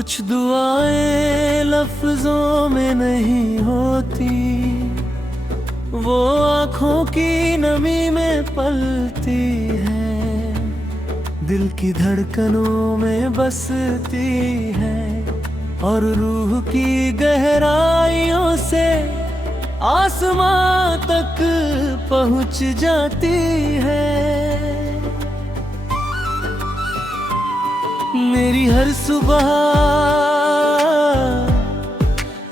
कुछ दुआएं लफ्जों में नहीं होती, वो आँखों की नमी में पलती है, दिल की धड़कनों में बसती है और रूह की गहराइयों से आसमां तक पहुंच जाती है। मेरी हर सुबह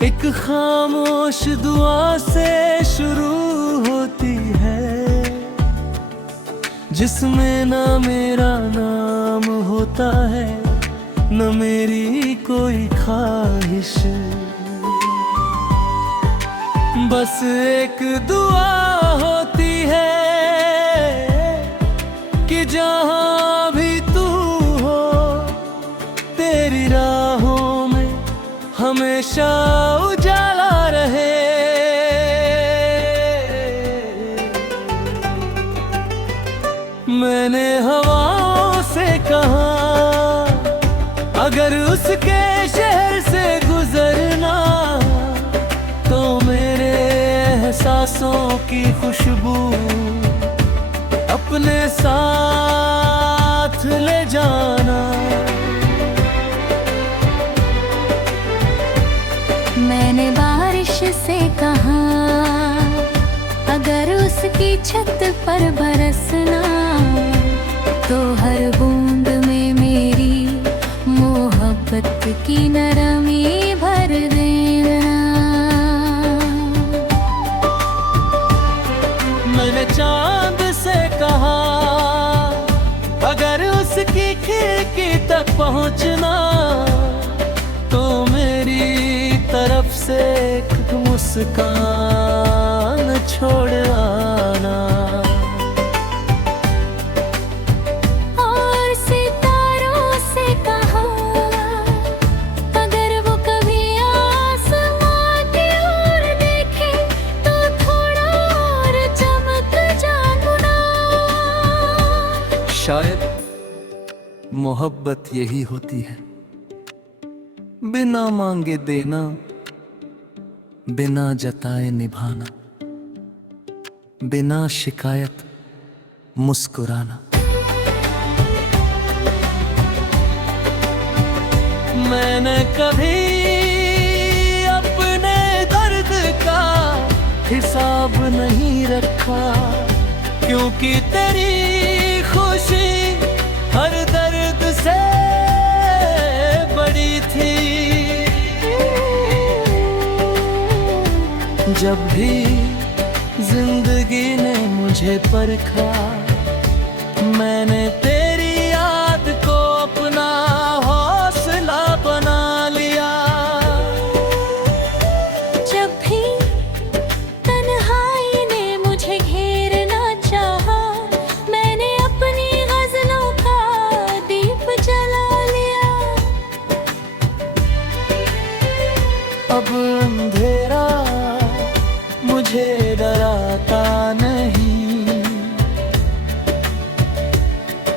एक खामोश दुआ से शुरू होती है, जिसमें ना मेरा नाम होता है न मेरी कोई ख्वाहिश, बस एक दुआ होती है कि जहां भी तू हो तेरी राहों में हमेशा उजाला रहे। मैंने हवाओं से कहा अगर उसके शहर से गुजरना तो मेरे एहसासों की खुशबू अपने साथ ले जाना। मैंने बारिश से कहा अगर उसकी छत पर बरसना तो हर बूंद में मेरी मोहब्बत की नरमी भर देना। मैंने चांद से कहा अगर उसकी खिड़की तक पहुंचना तो मेरी तरफ से एक मुस्कान छोड़ आना। और सितारों से कहा अगर वो कभी आसमां की ओर देखे तो थोड़ा और चमक जाना। शायद मोहब्बत यही होती है, बिना मांगे देना, बिना जताए निभाना, बिना शिकायत मुस्कुराना। मैंने कभी अपने दर्द का हिसाब नहीं रखा, क्योंकि तेरी खुशी हर दर्द से बड़ी थी। जब भी जिंदगी ने मुझे परखा मैंने तेरी याद को अपना हौसला बना लिया। जब भी तन्हाई ने मुझे घेरना चाहा मैंने अपनी गजलों का दीप जला लिया। अब अंधेरा मुझे डराता नहीं,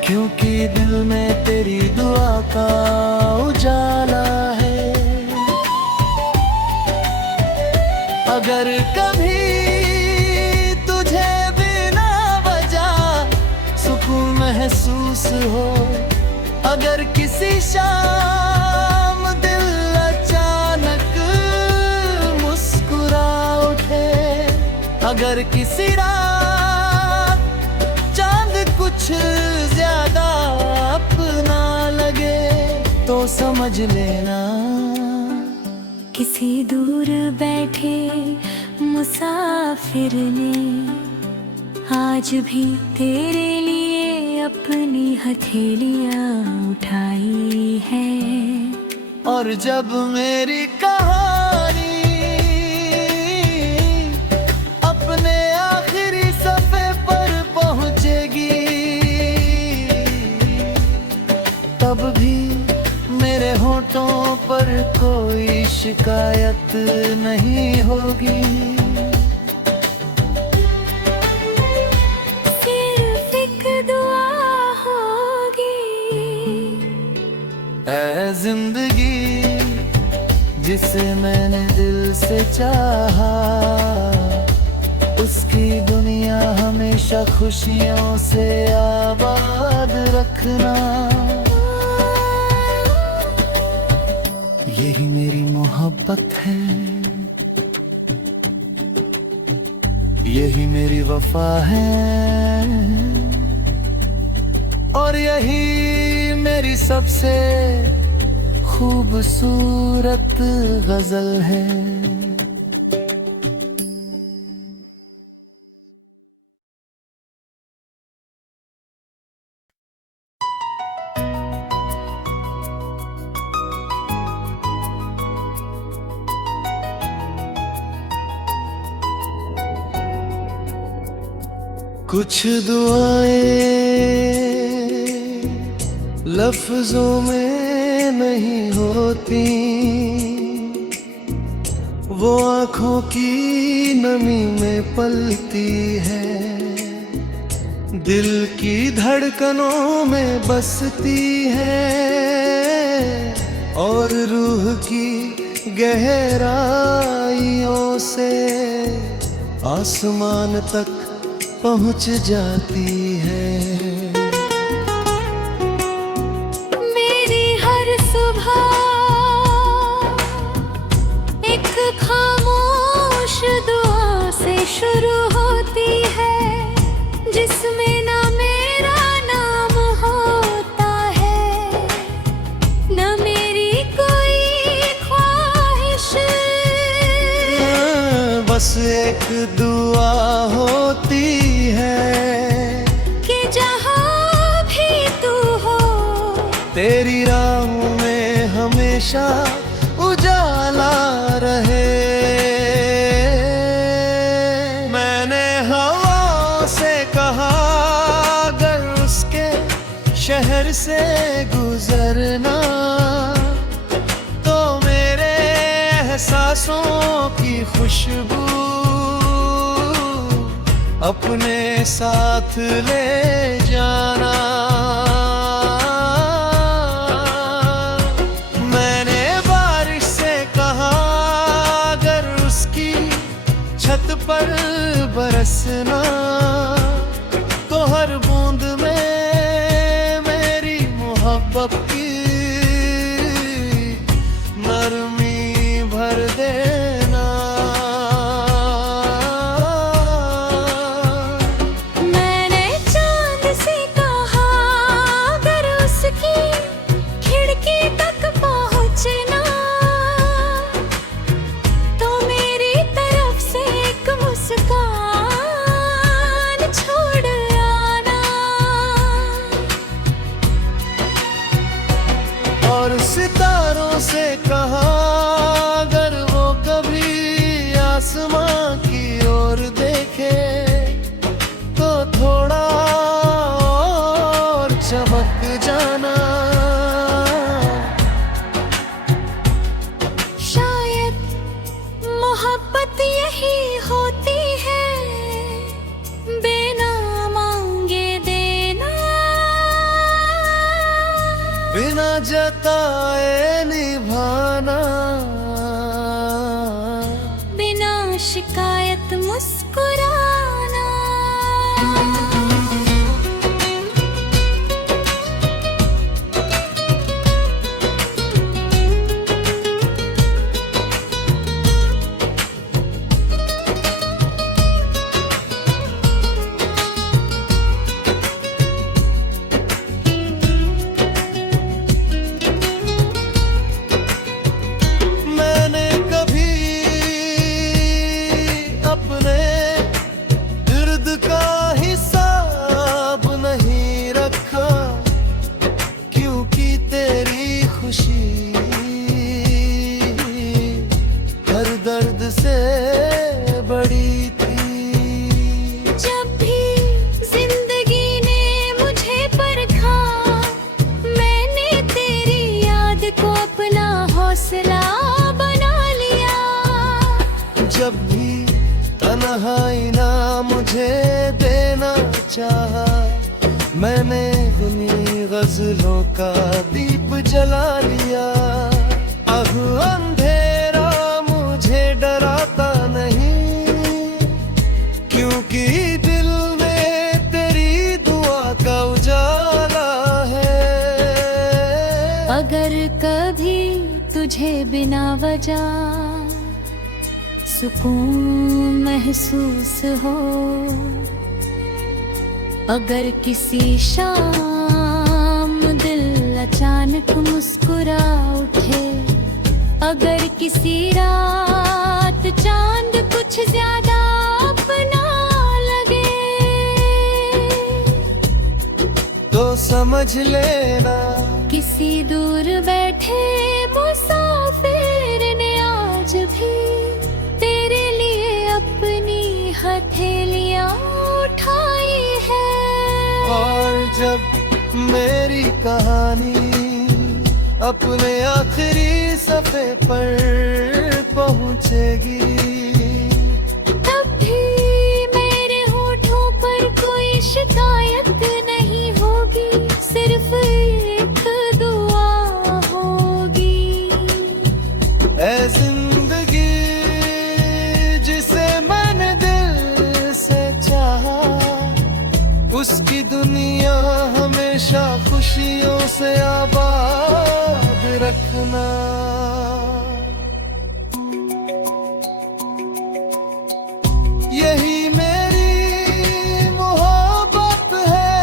क्योंकि दिल में तेरी दुआ का उजाला है। अगर कभी तुझे बिना वजह सुकून महसूस हो, अगर किसी शाम दिल अचानक मुस्कुरा उठे, अगर किसी रात चांद कुछ ज्यादा अपना लगे तो समझ लेना किसी दूर बैठे मुसाफिर ने आज भी तेरे लिए अपनी हथेलियां उठाई है। और जब मेरी कहानी अपने आखिरी सफ़े पर पहुंचेगी तब भी मेरे होठों पर कोई शिकायत नहीं होगी। सिर्फ एक दुआ होगी ऐ जिंदगी जिसे मैंने दिल से चाहा, उसकी दुनिया हमेशा खुशियों से आबाद रखना। यही मेरी मोहब्बत है, यही मेरी वफा है, और यही मेरी सबसे खूबसूरत गजल है। कुछ दुआएं लफ्जों में नहीं होती, वो आँखों की नमी में पलती है, दिल की धड़कनों में बसती है, और रूह की गहराइयों से आसमान तक पहुँच जाती है। मेरी हर सुबह एक खामोश दुआ से शुरू होती है, जिसमें ना मेरा नाम होता है, ना मेरी कोई ख्वाहिश, बस एक दुआ होती है कि जहाँ भी तू हो तेरी राह में हमेशा उजाला रहे। मैंने हवा से कहा अगर उसके शहर से गुजरना, तो मेरे एहसासों की खुशबू अपने साथ ले जाना। मैंने बारिश से कहा अगर उसकी छत पर बरसना, तो हर बूंद में मेरी मोहब्बत की नरमी भर देना। मैंने चांद से कहा अगर उसकी खिड़की तक पहुंचना, तो मेरी तरफ से एक मुस्कान छोड़ आना। और सितारों से कहा अगर वो कभी आसमां की ओर देखे, तो थोड़ा और चमक जाना। शायद मोहब्बत यही होती है, बिना मांगे देना, बिना जताए निभाना, बिना शिकायत मुस्कुराना। मैंने कभी अपने दर्द का हिसाब नहीं रखा, क्योंकि तेरी खुशी हर दर्द से बड़ी थी। जब भी जिंदगी ने मुझे परखा, मैंने तेरी याद को अपना हौसला बना लिया। जब भी तन्हाई ना मुझे देना चाहा, मैंने उन्हीं गजलों का दीप जला लिया। अब अंधेरा वजह सुकून महसूस हो। अगर किसी शाम दिल अचानक मुस्कुरा उठे, अगर किसी रात चांद कुछ ज्यादा अपना लगे, तो समझ लेना किसी दूर बैठे मुसाफिर ने आज भी तेरे लिए अपनी हथेलियां उठाई है। और जब मेरी कहानी अपने आखिरी सफ़े पर पहुंचेगी, तब भी मेरे होठों पर कोई शिकायत नहीं होगी, सिर्फ एक दुआ होगी। ऐ जिंदगी जिसे मैंने दिल से चाहा, उसकी दुनिया हमेशा खुशियों से आबाद रखना। यही मेरी मोहब्बत है,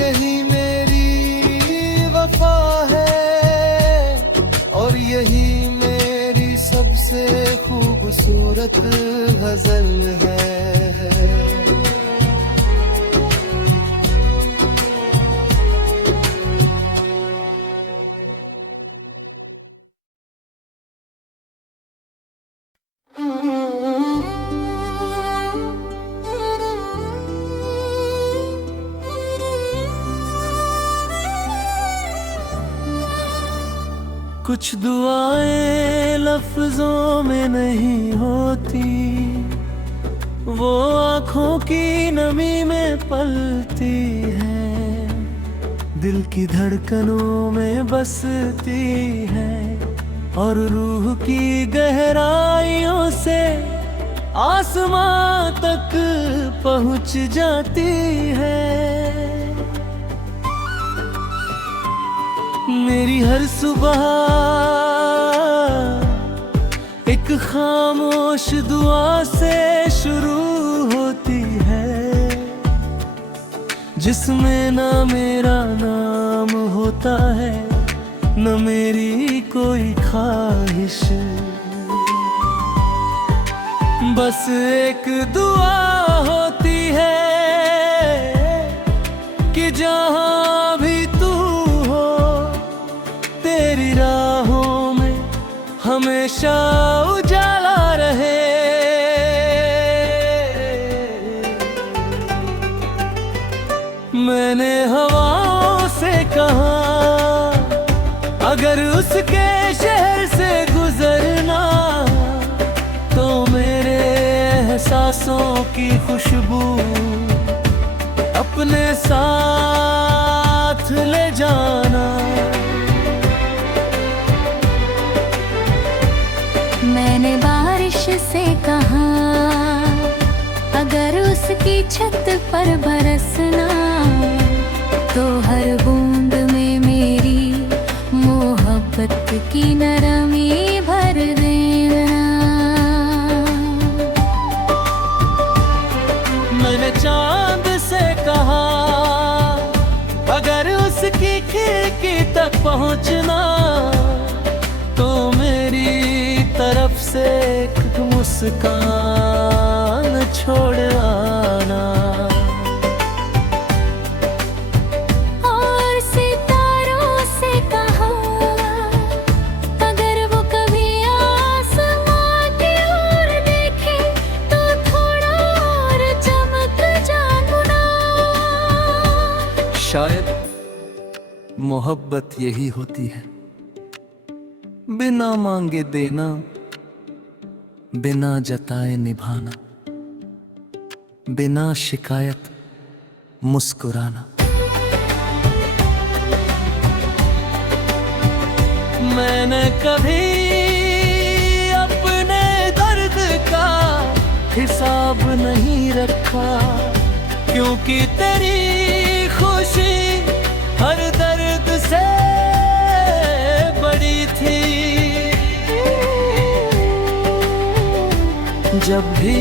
यही मेरी वफा है, और यही मेरी सबसे खूबसूरत गजल है। कुछ दुआएं लफ्जों में नहीं होती, वो आँखों की नमी में पलती है, दिल की धड़कनों में बसती है, और रूह की गहराइयों से आसमां तक पहुँच जाती है। मेरी हर सुबह एक खामोश दुआ से शुरू होती है, जिसमें ना मेरा नाम होता है, न मेरी कोई ख्वाहिश, बस एक दुआ होती है कि जहाँ भी तू हो, तेरी राहों में हमेशा उजाला रहे। मैंने हवाओं से कहा, अगर उसके शहर से गुजरना, तो मेरे एहसासों की खुशबू अपने साथ ले जाना। मैंने बारिश से कहा, अगर उसकी छत पर बरसना, तो हर बूंद में मेरी मोहब्बत की नरमी भर देना। मैंने चांद से कहा, अगर उसकी खिड़की तक पहुंचना, तो मेरी तरफ से एक मुस्कान छोड़ आना। और सितारों से कहा, अगर वो कभी आसमां की ओर देखे, तो थोड़ा और चमक जाना। शायद मोहब्बत यही होती है, बिना मांगे देना, बिना जताए निभाना, बिना शिकायत मुस्कुराना। मैंने कभी अपने दर्द का हिसाब नहीं रखा, क्योंकि तेरी खुशी हर दर्द से बड़ी थी। जब भी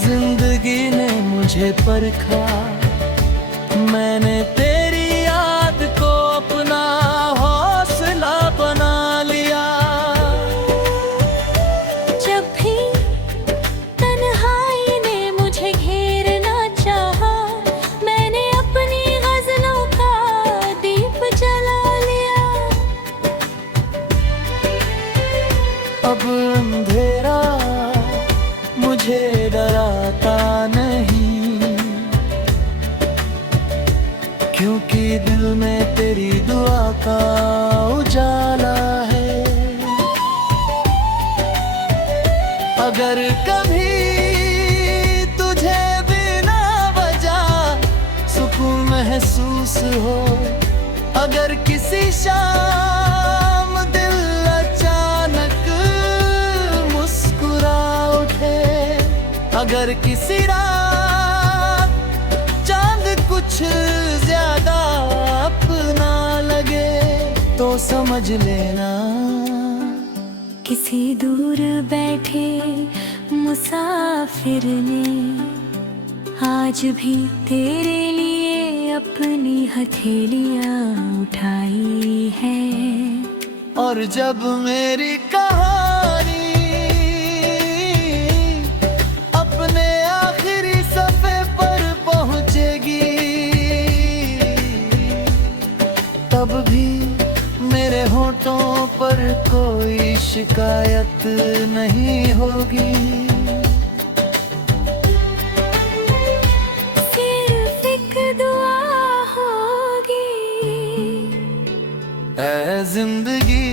जिंदगी ने मुझे परखा, मैंने तेरी याद को अपना हौसला बना लिया। जब भी तन्हाई ने मुझे घेरना चाहा, मैंने अपनी गजलों का दीप जला लिया। अब अंधेरा मुझे डराता नहीं, क्योंकि दिल में तेरी दुआ का उजाला है। अगर कभी तुझे बिना वजह सुकून महसूस हो, अगर किसी शाम दिल अचानक मुस्कुरा उठे, अगर किसी रात चांद कुछ ज्यादा अपना लगे, तो समझ लेना किसी दूर बैठे मुसाफिर ने आज भी तेरे लिए अपनी हथेलियां उठाई है। और जब मेरी कहानी अपने आखिरी सफ़े पर पहुंचेगी, तब भी मेरे होठों पर कोई शिकायत नहीं होगी। सिर्फ एक दुआ होगी। ऐ जिंदगी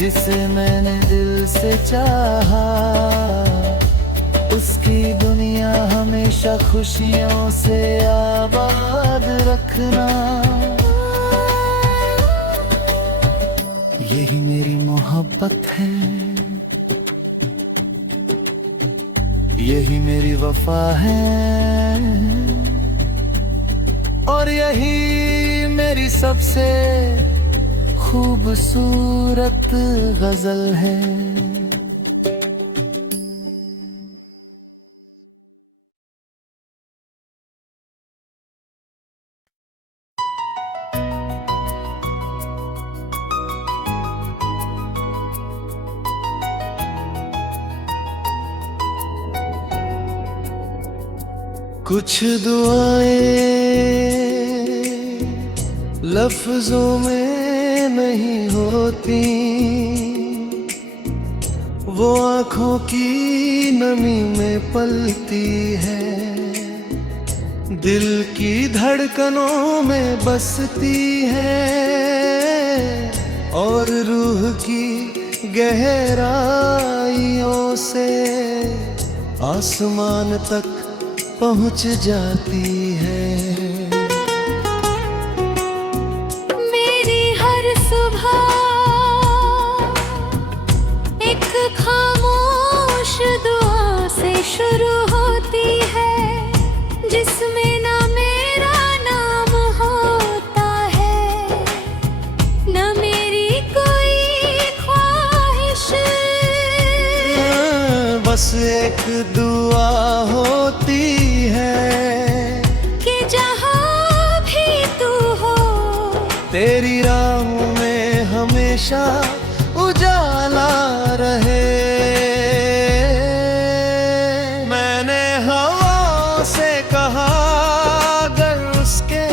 जिसे मैंने दिल से चाहा, उसकी दुनिया हमेशा खुशियों से आबाद रखना। यही मेरी मोहब्बत है, यही मेरी वफा है, और यही मेरी सबसे खूबसूरत गजल है। कुछ दुआएं लफ्जों में नहीं होती, वो आँखों की नमी में पलती है, दिल की धड़कनों में बसती है, और रूह की गहराइयों से आसमान तक पहुँच जाती है। मेरी हर सुबह एक खामोश दुआ से शुरू होती है, जिसमें ना मेरा नाम होता है, ना मेरी कोई ख्वाहिश। बस एक दुआ होती है कि जहाँ भी तू हो, तेरी राहों में हमेशा उजाला रहे। मैंने हवा से कहा अगर उसके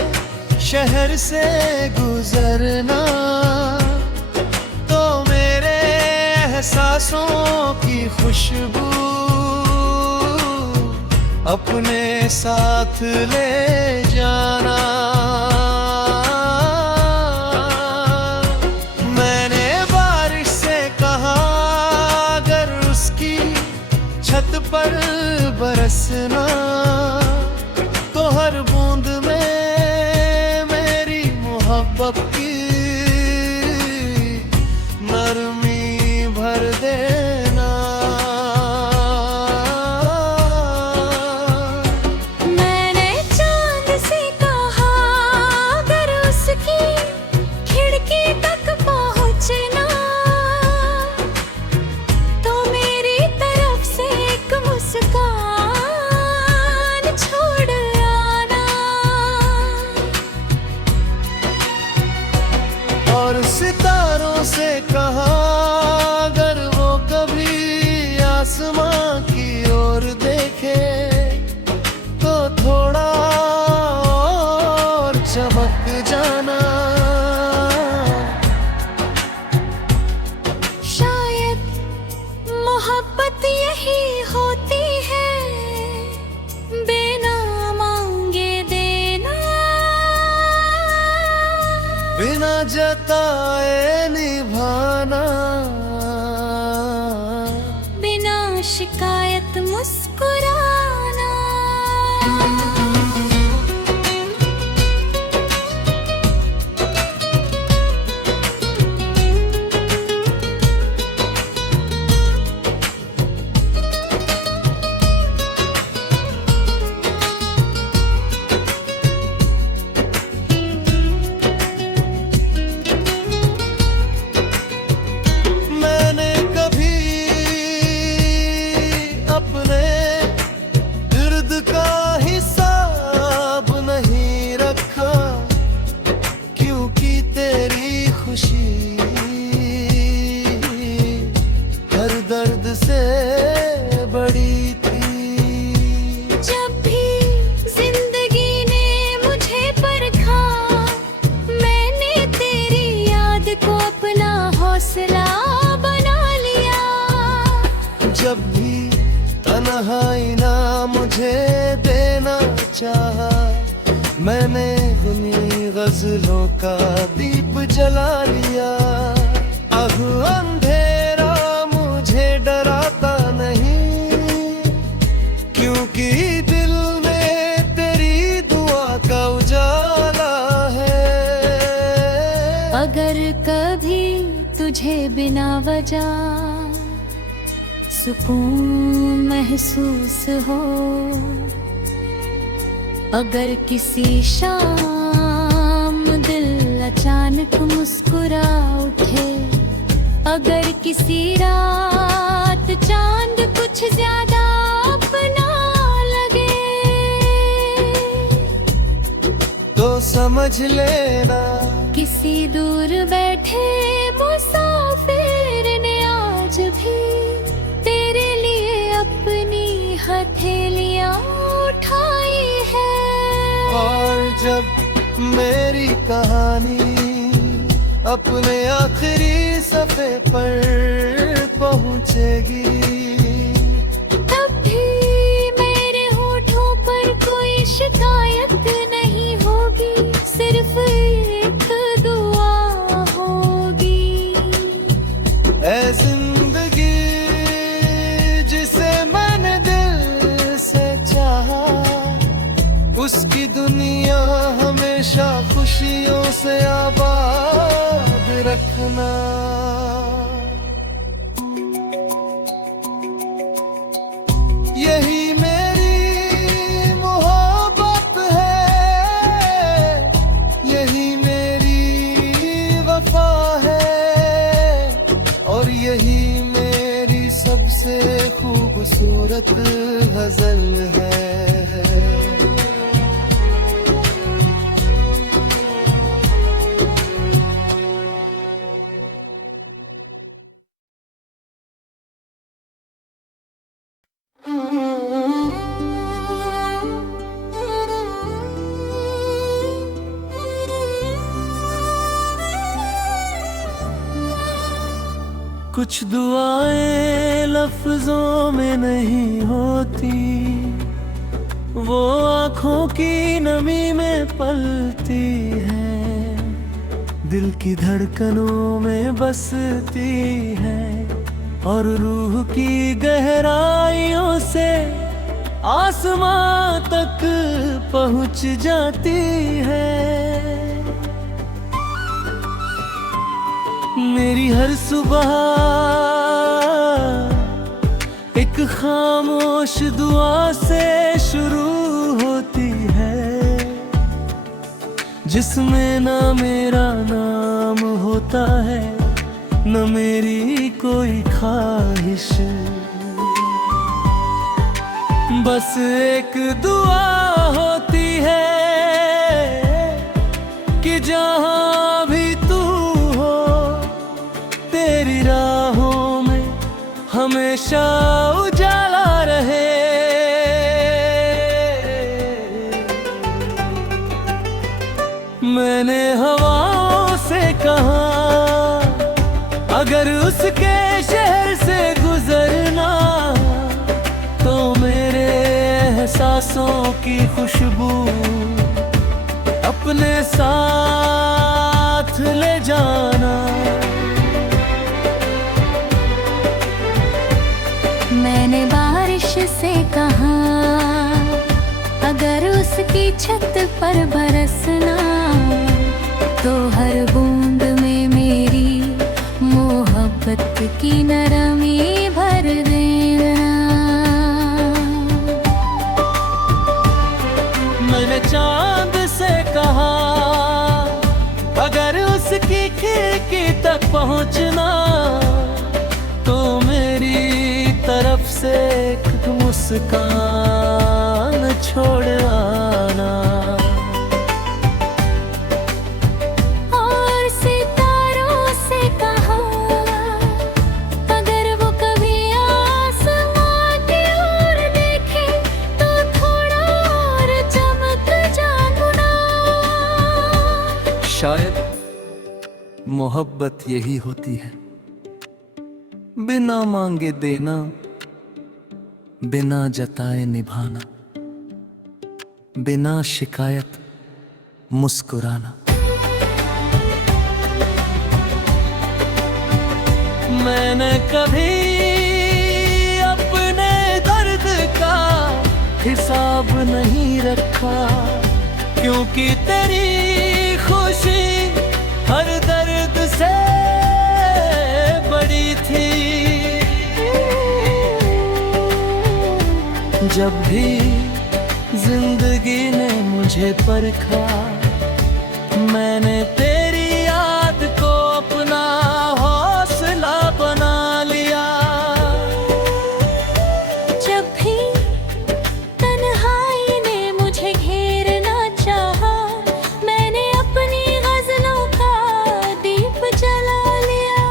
शहर से गुजरना, तो मेरे एहसासों की खुशबू अपने साथ ले जाना। मैंने बारिश से कहा अगर उसकी छत पर बरसना, तो हर बूंद में मेरी मोहब्बत की नरमी भर देना। मैंने चांद से कहा अगर उसकी खिड़की तक पहुंचना, तो मेरी तरफ आसमां की ओर देखे तो थोड़ा और चमक जाना। शायद मोहब्बत यही होती है, बिना मांगे देना, बिना जताए निभाना, बिना शिकायत मुस्कुराना। मैंने कभी अपने दर्द का हिसाब नहीं रखा, क्योंकि तेरी खुशी हर दर्द से बड़ी थी। जब भी जिंदगी ने मुझे परखा, मैंने तेरी याद को अपना हौसला बना लिया। जब भी तन्हाई ना मुझे देना चाहा, मैंने उन्हीं गजलों का दीप जला लिया। अब अंधेरा मुझे डराता नहीं, क्योंकि दिल में तेरी दुआ का उजाला है। अगर कभी तुझे बिना वजह सुकून महसूस हो, अगर किसी शाम दिल अचानक मुस्कुरा उठे, अगर किसी रात चांद कुछ ज्यादा अपना लगे, तो समझ लेना किसी दूर बैठे मुसाफिर ने आज भी तेरे लिए अपनी हथेलियां उठाई है। और जब मेरी कहानी अपने आखिरी सफ़े पर पहुंचेगी, तब भी मेरे होठों पर कोई शिकायत नहीं होगी, सिर्फ एक दुआ होगी। ऐ जिंदगी जिसे मैंने दिल से चाहा, उसकी दुनिया हमेशा खुशियों से आबाद रखना। यही मेरी मोहब्बत है, यही मेरी वफा है, और यही मेरी सबसे खूबसूरत गजल है। कुछ दुआएं लफ्जों में नहीं होती, वो आँखों की नमी में पलती है, दिल की धड़कनों में बसती है, और रूह की गहराइयों से आसमां तक पहुँच जाती है। मेरी हर सुबह एक खामोश दुआ से शुरू होती है, जिसमें ना मेरा नाम होता है, न मेरी कोई ख्वाहिश, बस एक दुआ होती है कि जहाँ भी तू हो, तेरी राहों में हमेशा उजाला रहे। मैंने हवाओं से कहा अगर उसके शहर से गुजरना तो मेरे एहसासों की खुशबू अपने साथ ले जाना। मैंने बारिश से कहा अगर उसकी छत पर बरसना तो हर बूंद में मेरी मोहब्बत की नरमी भर देना। मैंने चांद से कहा अगर उसकी खिड़की तक पहुंचना तो मेरी तरफ से एक मुस्कान छोड़ आना। और सितारों से कहा अगर वो कभी आसमां की ओर देखे तो थोड़ा और चमक जाना। शायद मोहब्बत यही होती है, बिना मांगे देना, बिना जताए निभाना, बिना शिकायत मुस्कुराना। मैंने कभी अपने दर्द का हिसाब नहीं रखा क्योंकि तेरी खुशी हर दर्द से बड़ी थी। जब भी जिंदगी ने मुझे परखा मैंने तेरी याद को अपना हौसला बना लिया। जब भी तन्हाई ने मुझे घेरना चाहा मैंने अपनी गजलों का दीप जला लिया।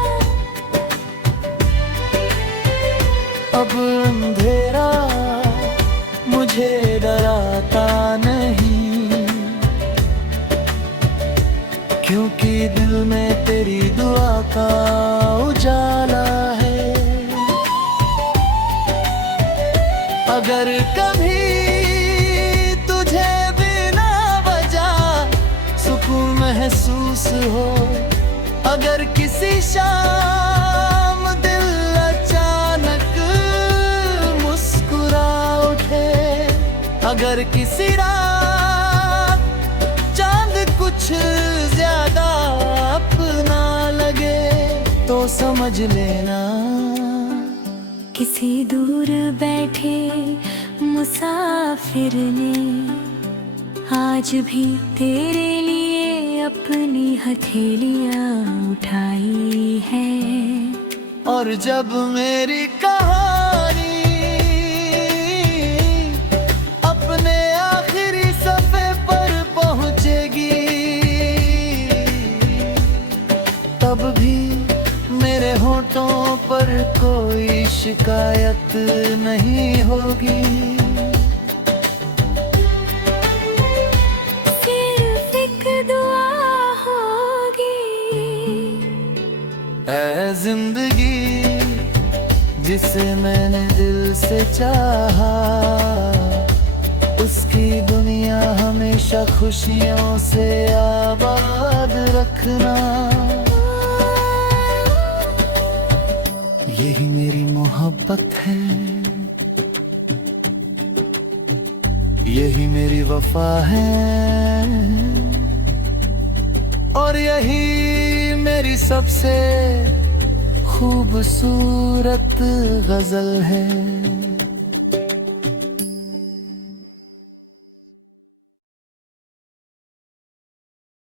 अब अंधेरा मुझे डराता नहीं क्योंकि दिल में तेरी दुआ का उजाला है। अगर कभी तुझे बिना वजह सुकून महसूस हो, अगर किसी शाम दिल अचानक मुस्कुरा उठे, अगर किसी रात चांद कुछ ज्यादा अपना लगे तो समझ लेना किसी दूर बैठे मुसाफिर ने आज भी तेरे लिए अपनी हथेलियां उठाई है। और जब मेरी कहानी अपने आखिरी सफ़े पर पहुंचेगी तब भी मेरे होठों पर कोई शिकायत नहीं होगी। सिर्फ एक दुआ होगी। ऐ जिंदगी जिसे मैंने दिल से चाहा उसकी दुनिया हमेशा खुशियों से आबाद रखना। यही मेरी मोहब्बत है, यही मेरी वफा है और यही मेरी सबसे खूबसूरत गजल है।